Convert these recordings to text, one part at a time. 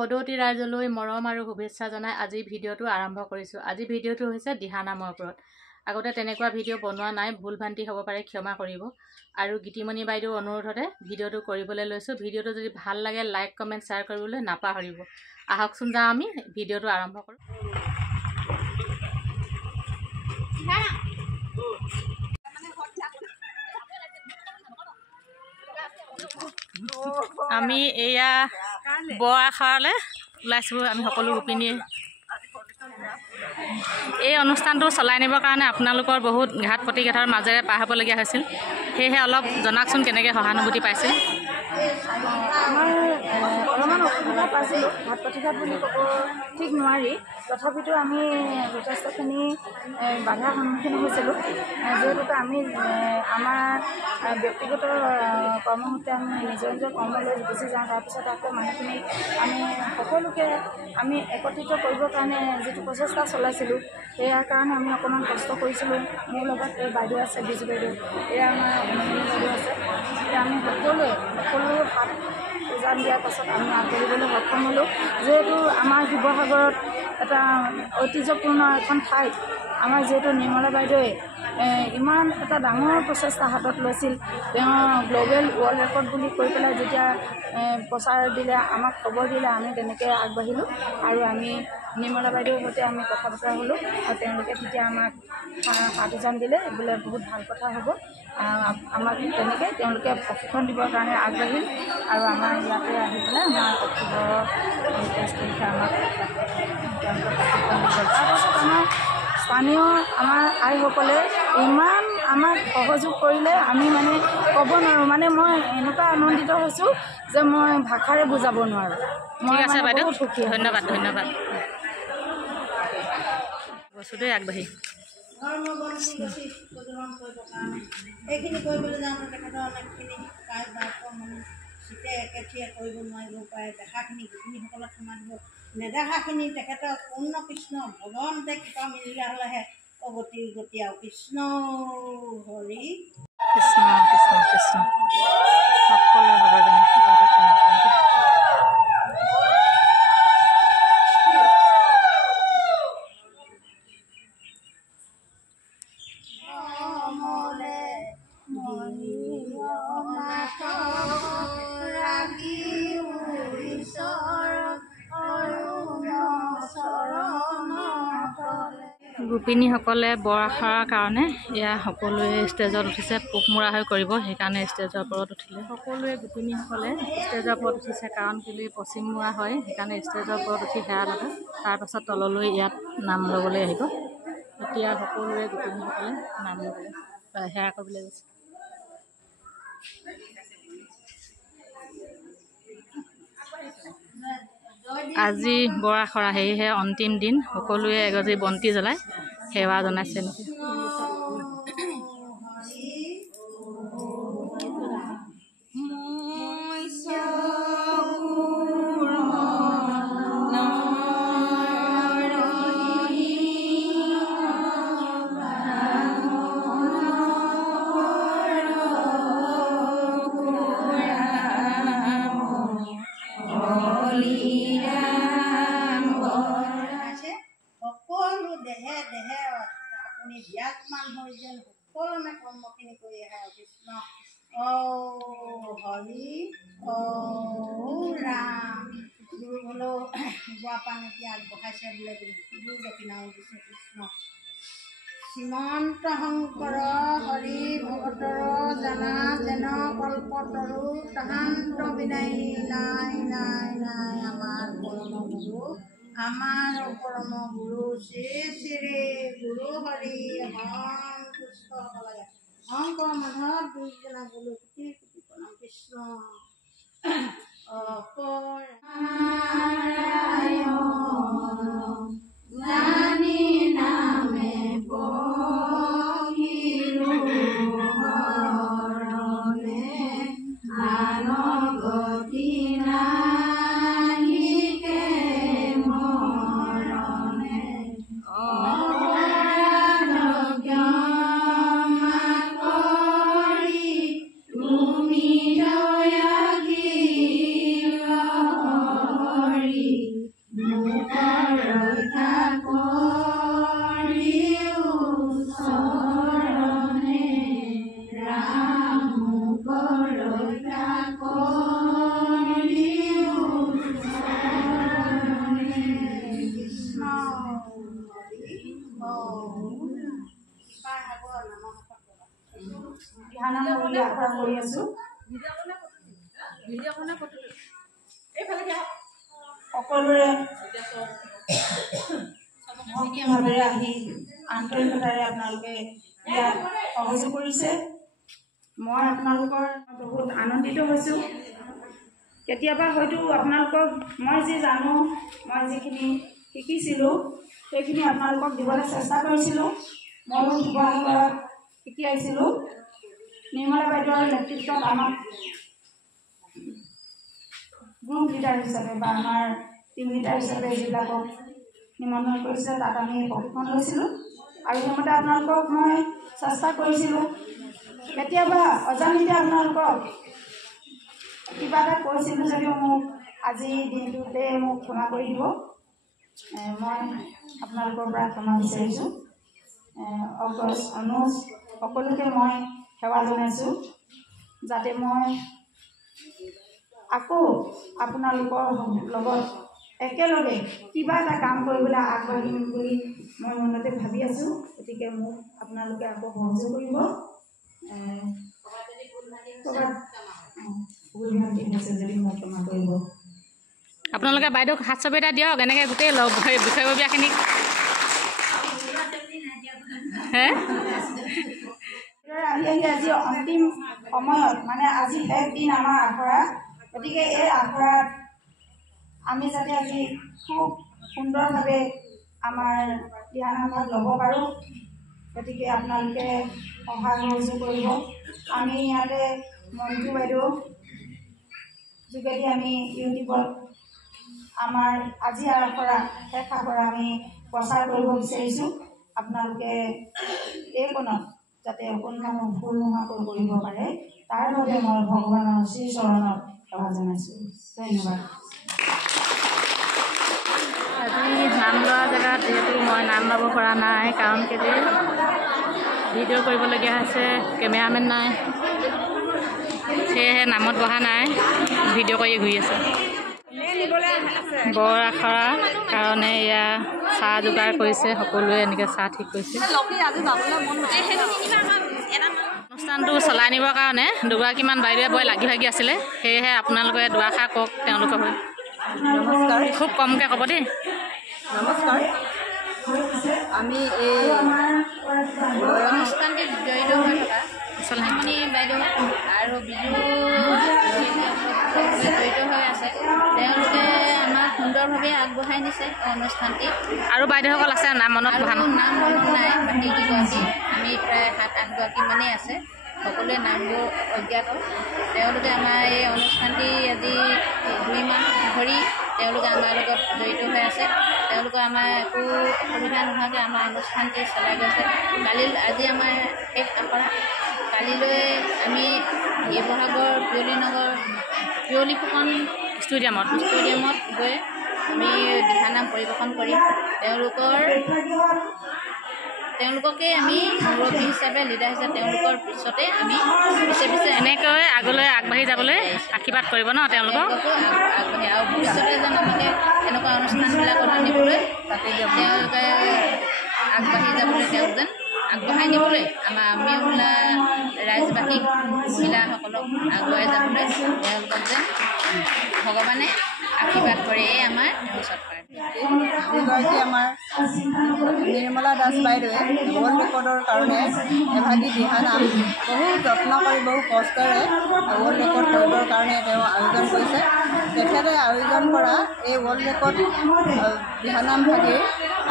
সদৌতি ৰাইজলৈ মৰম আৰু শুভেচ্ছা জনাই আজি ভিডিঅ'টো আৰম্ভ কৰিছোঁ। আজি ভিডিঅ'টো হৈছে দিহানামৰ ওপৰত। আগতে তেনেকুৱা ভিডিঅ' বনোৱা নাই, ভুল ভ্ৰান্তি হ'ব পাৰে, ক্ষমা কৰিব। আৰু গীতিমণি বাইদেউৰ অনুৰোধতে ভিডিঅ'টো কৰিবলৈ লৈছোঁ। ভিডিঅ'টো যদি ভাল লাগে লাইক কমেণ্ট শ্বেয়াৰ কৰিবলৈ নাপাহৰিব। আহকচোন যাওঁ আমি ভিডিঅ'টো আৰম্ভ কৰোঁ। আমি এয়া বৰ আখৰালৈ ওলাইছোঁ। আমি সকলো গোপিনীয়ে এই অনুষ্ঠানটো চলাই নিবৰ কাৰণে আপোনালোকৰ বহুত ঘাত প্ৰতিঘাতৰ মাজেৰে পাৰ হ'বলগীয়া হৈছিল। সেয়েহে অলপ জনাওকচোন কেনেকৈ সহানুভূতি পাইছিল। আমাৰ অলপমান অসুবিধা পাইছিলোঁ, ঘাত প্ৰতিঘাত বুলি ক'ব ঠিক নোৱাৰি। তথাপিতো আমি যথেষ্টখিনি বাধাৰ সন্মুখীন হৈছিলোঁ। যিহেতুকে আমি আমাৰ ব্যক্তিগত কৰ্মসূত্ৰে আমি নিজৰ নিজৰ কৰ্মলৈ গুচি যাওঁ। তাৰপিছত আকৌ মানুহখিনি আমি সকলোকে আমি একত্ৰিত কৰিবৰ কাৰণে যিটো প্ৰচেষ্টা চলাইছিলোঁ, সেয়াৰ কাৰণে আমি অকণমান কষ্ট কৰিছিলোঁ। মোৰ লগত এই বাইদেউ আছে, বিজু বাইদেউ, এয়া আমাৰ বাইদেউ আছে। এতিয়া আমি সকলো হাত উজান দিয়াৰ পাছত আমি আগবাঢ়িবলৈ সক্ষম হ'লোঁ। যিহেতু আমাৰ শিৱসাগৰত এটা ঐতিহ্যপূৰ্ণ এখন ঠাইত আমাৰ যিহেতু নিৰ্মলা বাইদেৱে ইমান এটা ডাঙৰ প্ৰচেষ্টা হাতত লৈছিল। তেওঁ গ্ল'বেল ৱৰ্ল্ড ৰেকৰ্ড বুলি কৈ পেলাই যেতিয়া প্ৰচাৰ দিলে, আমাক খবৰ দিলে, আমি তেনেকৈ আগবাঢ়িলোঁ আৰু আমি নিৰ্মলা বাইদেউৰ সৈতে আমি কথা বতৰা হ'লোঁ আৰু তেওঁলোকে তেতিয়া আমাক হাত উজান দিলে, বোলে বহুত ভাল কথা হ'ব। আমাক তেনেকৈ তেওঁলোকে প্ৰশিক্ষণ দিবৰ কাৰণে আগবাঢ়িল আৰু আমাৰ ইয়াতে আহি পেলাই আমাৰ অক্টোবৰ 23 তাৰিখে আমাক তেওঁলোকে প্ৰশিক্ষণ দিব। তাৰপাছত আমাৰ স্থানীয় আমাৰ আইসকলে ইমান আমাক সহযোগ কৰিলে, আমি মানে ক'ব নোৱাৰোঁ। মানে মই এনেকুৱা আনন্দিত হৈছোঁ যে মই ভাষাৰে বুজাব নোৱাৰোঁ। ঠিক আছে বাইদেউ, বহুত সুখী। ধন্যবাদ ধন্যবাদ। বস্তুটোৱে আগবাঢ়ি এইখিনি কৰিবলৈ যাওঁতে তেখেতৰ অনেকখিনি কাজ মানে চিতে একেঠিয়ে কৰিব নোৱাৰিব পাৰে। দেখাখিনি গোপিনীসকলক সমাজ দিব, নেদেখাখিনি তেখেতক পূৰ্ণ কৃষ্ণ ভগৱন্তে কৃপা মিলিলে হ'লেহে অগতি গতি আৰু কৃষ্ণ হৰি কৃষ্ণ কৃষ্ণ কৃষ্ণ সকলো হ'ব যেনে গোপিনীসকলে বৰ আখৰাৰ কাৰণে এয়া সকলোৱে ষ্টেজত উঠিছে। পোক মৰা হৈ কৰিব, সেইকাৰণে ষ্টেজৰ ওপৰত উঠিলে। সকলোৱে গোপিনীসকলে ষ্টেজৰ ওপৰত উঠিছে, কাৰণ কেলৈ পশ্চিম মৰা হয়, সেইকাৰণে ষ্টেজৰ ওপৰত উঠি সেৱা ল'ব। তাৰপাছত তললৈ ইয়াত নাম ল'বলৈ আহিব। এতিয়া সকলোৱে গোপিনীসকলে নাম ল'বলৈ সেৱা কৰিবলৈ গৈছে। আজি বৰ আখৰা, সেয়েহে অন্তিম দিন। সকলোৱে এগছি বন্তি জ্বলাই সেৱা জনাইছে নেকি। সকলো দেহে দেহে আপুনি বিৰাজমান হৈ যেন সকলোমে কৰ্মখিনি কৰি আহে। কৃষ্ণ হৰি ৰাম। গুৰু হ'লেও গোৱা পান এতিয়া আগবঢ়াইছে বোলে, গুৰু দক্ষিণাও দিছে। কৃষ্ণ শ্ৰীমন্ত শংকৰ হৰি ভকতৰ জানা যেন কল্পতৰু তাহান্ত বিনাই নাই নাই নাই। আমাৰ পৰম গুৰু, আমাৰ পৰম গুৰু শ্ৰী শ্ৰী গুৰু হৰি সংকুষ্ট হ'ব লাগে। শংকৰ মাধৱ দুইজনা গুৰু কোটি কোটি প্ৰণাম। কৃষ্ণ জানি নামে পখিলো হৰণে আনগতি নাহিকে মৰণে তুমি দয়া কৰি আছোঁ। সকলোৰে ভাৱে আহি আন্তৰিকতাৰে আপোনালোকে ইয়াত সহযোগ কৰিছে। মই আপোনালোকৰ বহুত আনন্দিত হৈছোঁ। কেতিয়াবা হয়তো আপোনালোকক মই যি জানো, মই যিখিনি শিকিছিলোঁ সেইখিনি আপোনালোকক দিবলৈ চেষ্টা কৰিছিলোঁ। ময়ো শিৱসাগৰত শিকি আহিছিলোঁ। নিৰ্মলা বাইদেউৰ নেতৃত্বত আমাক গ্ৰুপ লিডাৰ হিচাপে বা আমাৰ টিম লিডাৰ হিচাপে যিবিলাকক নিমন্ত্ৰণ কৰিছিলে তাত আমি প্ৰশিক্ষণ লৈছিলোঁ আৰু সেইমতে আপোনালোকক মই চেষ্টা কৰিছিলোঁ। কেতিয়াবা অজানিতে আপোনালোকক কিবা এটা কৈছিলোঁ যদিও মোক আজি দিনটোতে মোক ক্ষমা কৰি দিব। মই আপোনালোকৰ পৰা ক্ষমা বিচাৰিছোঁ। অগ্ৰজ অনুজ সকলোকে মই সেৱা জনাইছোঁ যাতে মই আকৌ আপোনালোকৰ লগত একেলগে কিবা এটা কাম কৰিবলৈ আগবাঢ়িম বুলি মই মনতে ভাবি আছোঁ। গতিকে মোক আপোনালোকে আকৌ সহযোগ কৰিব। যদি মোক ক্ষমা কৰিব। আপোনালোকে বাইদেউক হাত চাপি এটা দিয়ক, এনেকৈ গোটেই বিষয়ববীয়াখিনিক। আহি আজি অন্তিম সময়ত মানে আজি শেষ দিন আমাৰ আখৰা। গতিকে এই আখৰাত আমি যাতে আজি খুব সুন্দৰভাৱে আমাৰ দিহানাম ভাগ ল'ব পাৰোঁ। গতিকে আপোনালোকে সহায় সহযোগ কৰিব। আমি ইয়াতে মঞ্জু বাইদেউ যোগেদি আমি ইউটিউবত আমাৰ আজি আখৰা শেষ আখৰা আমি প্ৰচাৰ কৰিব বিচাৰিছোঁ। আপোনালোকে এইকণত যাতে অকণমান ভুল নোহোৱাকৈ কৰিব পাৰে তাৰ বাবে মই ভগৱানৰ শ্ৰীচৰণত সেৱা জনাইছোঁ। ধন্যবাদ। আজি নাম লোৱা জেগাত যিহেতু মই নাম ল'ব পৰা নাই, কাৰণ কেলৈ ভিডিঅ' কৰিবলগীয়া হৈছে, কেমেৰামেন নাই, সেয়েহে নামত বহা নাই, ভিডিঅ' কৰি ঘূৰি আছে। বৰ আখৰা কাৰণে এয়া চাহ যোগাৰ কৰিছে, সকলোৱে এনেকৈ চাহ ঠিক কৰিছে। অনুষ্ঠানটো চলাই নিবৰ কাৰণে দুগৰাকীমান বাইদেৱে বৰ লাগি ভাগি আছিলে, সেয়েহে আপোনালোকে দুআষাৰ কওক তেওঁলোকৰ হৈ। নমস্কাৰ। খুব কমকৈ ক'ব দেই। নমস্কাৰ। আমি এই অনুষ্ঠানটিত জড়িত হৈ থকা চলনি বাইদেউ আৰু বিজু জড়িত হৈ আছে। তেওঁলোকে আমাক সুন্দৰভাৱে আগবঢ়াই নিছে অনুষ্ঠানটি। আৰু বাইদেউসকল আছে নাম মনত নাম মনত নাই, বাকী কেইগৰাকী আমি প্ৰায় 7-8 গৰাকীমানেই আছে। সকলোৱে নামবোৰ অজ্ঞাত। তেওঁলোকে আমাৰ এই অনুষ্ঠানটি আজি 2 মাহ ধৰি তেওঁলোকে আমাৰ লগত জড়িত হৈ আছে। তেওঁলোকে আমাৰ একো অসুবিধা নোহোৱাকৈ আমাৰ অনুষ্ঠানটি চলাই গৈছে। আজি আমাৰ শেষ আখৰা। কালিলৈ আমি শিৱসাগৰ পিয়লি ফুকন ষ্টেডিয়ামত গৈ আমি দিহানাম পৰিৱেশন কৰিম। তেওঁলোককে আমি মুৰব্বী হিচাপে, লিডাৰ হিচাপে তেওঁলোকৰ পিছতে আমি পিছে এনেকৈ আগলৈ আগবাঢ়ি যাবলৈ আশীৰ্বাদ কৰিব ন তেওঁলোকক। আগবাঢ়ি আৰু ভৱিষ্যতে যেন আমাকে এনেকুৱা অনুষ্ঠানবিলাকত আনিবলৈ তেওঁলোকে আগবাঢ়ি যাবলৈ, তেওঁক যেন আগবঢ়াই নিবলৈ আমি ৰাইজবাসীক, মহিলাসকলক আগুৱাই যাবলৈ তেওঁলোকক যেন ভগৱানে আশীৰ্বাদ কৰে। এই আমাৰ ওচৰত পাৰে। যিগৰাকী আমাৰ নিৰ্মলা দাস বাইদেৱে ৱৰ্ল্ড ৰেকৰ্ডৰ কাৰণে এভাগী দিহানাম বহু যত্ন কৰি, বহু কষ্টেৰে ৱৰ্ল্ড ৰেকৰ্ড কৰিবৰ কাৰণে তেওঁ আয়োজন কৰিছে। তেখেতে আয়োজন কৰা এই ৱৰ্ল্ড ৰেকৰ্ড দিহানাম ভাগিৰ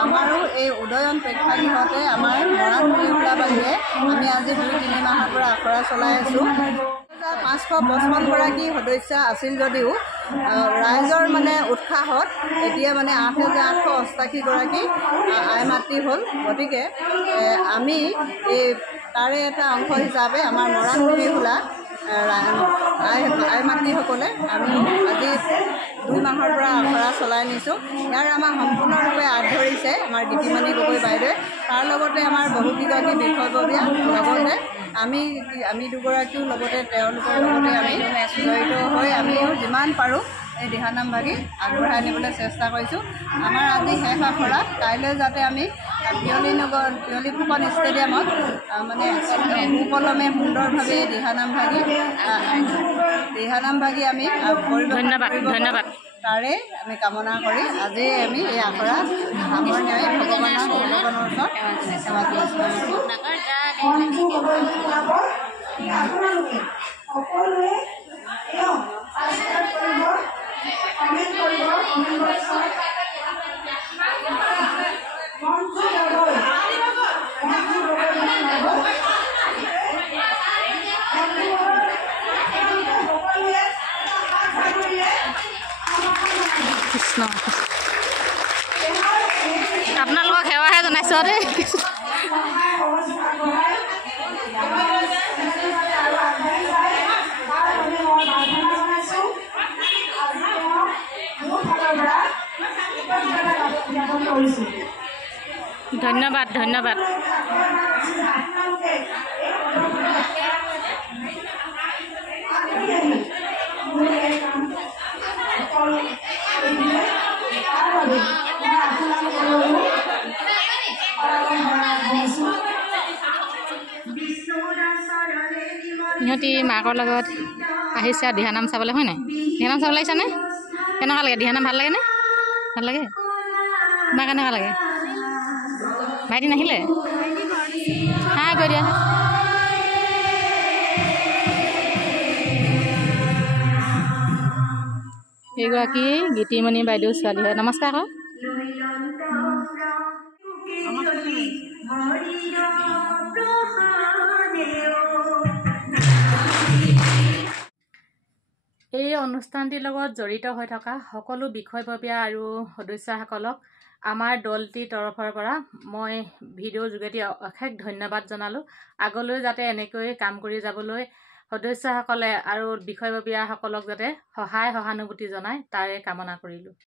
আমাৰো এই উদয়ন প্ৰেক্ষাগৃহতে আমাৰ মৰাণ মিউলাবাৰীয়ে আমি আজি 2-3 মাহৰ পৰা আখৰা চলাই আছোঁ। 555 গৰাকী সদস্য আছিল যদিও ৰাইজৰ মানে উৎসাহত এতিয়া মানে 8888 গৰাকী আই মাতৃ হ'ল। গতিকে আমি এই তাৰে এটা অংশ হিচাপে আমাৰ মৰাণ মিউলা আই মাতৃসকলে আমি আজি 2 মাহৰ পৰা আখৰা চলাই নিছোঁ। ইয়াৰ আমাক সম্পূৰ্ণৰূপে আঁত ধৰিছে আমাৰ গীতিমণি গগৈ বাইদেৱে। তাৰ লগতে আমাৰ বহুকেইগৰাকী বিষয়ববীয়া, লগতে আমি দুগৰাকীও লগতে তেওঁলোকৰ লগতে আমি জড়িত হৈ আমিও যিমান পাৰোঁ এই দিহানাম ভাগি আগবঢ়াই নিবলৈ চেষ্টা কৰিছোঁ। আমাৰ আজি শেষ আখৰা, কাইলৈ যাতে আমি পিয়লি ফুকন ষ্টেডিয়ামত মানে সুকলমে সুন্দৰভাৱে দিহানাম ভাগি আমি ধন্যবাদ তাৰে আমি কামনা কৰি আজি আমি এই আখৰা সামৰণি হৈ ভগৱানৰ ওচৰত সেৱা কৃষ্ণ আপোনালোকক সেৱাহে জনাইছোঁ দেই ধন্যবাদ ইহঁতি মাকৰ লগত আহিছে আৰু দিহানাম চাবলৈ হয় নাই দিহানাম চাবলৈ আহিছানে কেনেকুৱা লাগে দিহানাম ভাল লাগেনে ভাল লাগে তোমাৰ কেনেকুৱা লাগে ভাইটি নাহিলে হাই কৈ দিয়া এইগৰাকী গীতিমণি বাইদেউ ছোৱালী হয় নমস্কাৰ আকৌ এই অনুষ্ঠানটিৰ লগত জড়িত হৈ থকা সকলো বিষয়ববীয়া আৰু সদস্যসকলক আমাৰ দলটিৰ তৰফৰ পৰা মই ভিডিঅ'ৰ যোগেদি অশেষ ধন্যবাদ জনালোঁ আগলৈ যাতে এনেকৈ কাম কৰি যাবলৈ সদস্যসকলে আৰু বিষয়ববীয়াসকলক যাতে সহায় সহানুভূতি জনায় তাৰে কামনা কৰিলোঁ